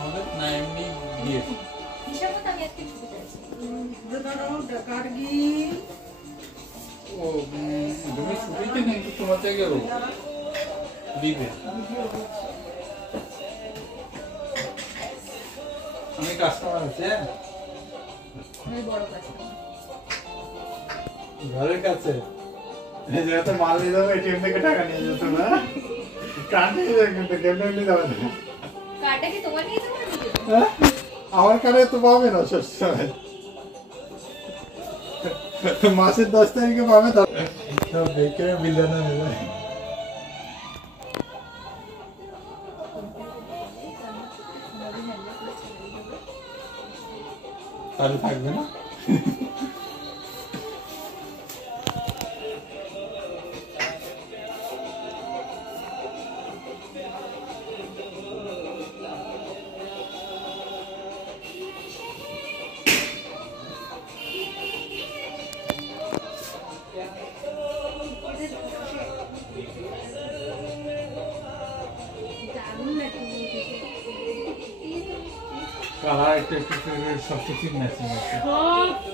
আমাদের না এমনি দিয়েছে হিসাব মতো আমি আজকে ছুটি চাইছি ও তুমি ছুটিতে নেই তো তোমার জায়গায় দিবে আমি কাস্টমার আছে আমি বড় কাস্টমার ঘরের কাছে এই যে তো মাল নিয়ে যাবে এটিএম থেকে টাকা নিয়ে যেত না কার্ড নিয়ে যাবে কিন্তু কেমনে নিয়ে যাবে না কার্ডটা কি তোমার নিয়ে যাবো আমার কার্ডে তো পাবে না সবসময় মাসের 10 তারিখে পাবে সব দেখে বিলানো হয়ে যায় চালু থাকবে না কালার একটু সবকিছু ম্যাচিং আছে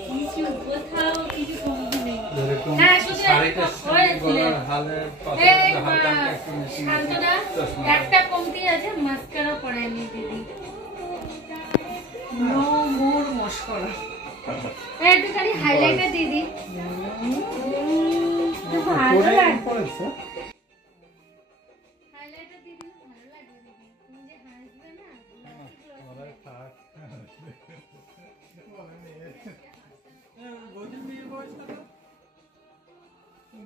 কিছু কোথাও কিছু কমতি নেই এরকম হ্যাঁ শুধু শাড়িটা গলার হালের হালকা একটু ম্যাচিং শান্তনা একটা কমতি আছে মাস্কারা পড়ায়নি দিদি নো মোর মস্করা একটু খালি হাইলাইটার দিদি ভালো লাগছে হাইলাইটার দিদি ভালো লাগে দিদি তুমি যে হাসবে না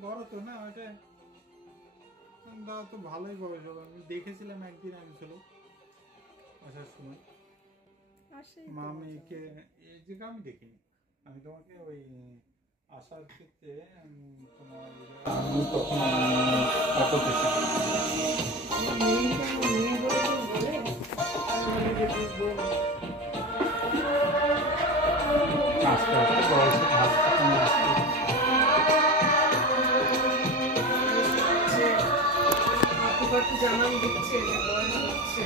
বড় তো না ওইটা তো ভালোই বয়স হবে আমি দেখেছিলাম একদিন আমি ছিল আসার সময় মামিকে এই জায়গা আমি দেখিনি আমি তোমাকে ওই আসার ক্ষেত্রে তোমার তখন অটো থেকে আস্তে আস্তে বয়সে জানান দিচ্ছে যে বয়স হচ্ছে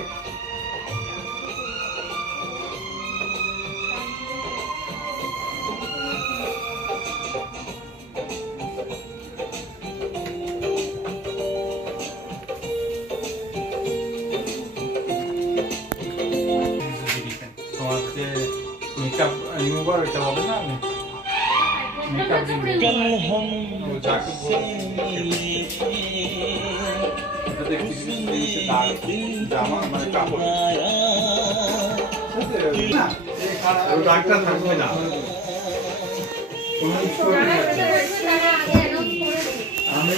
তোমার যে মেকআপ রিমুভার এটা হবে না মেকআপ রিমুভার যাকে জামা মানে কাপড় ডাক্তার থাকবে না আমি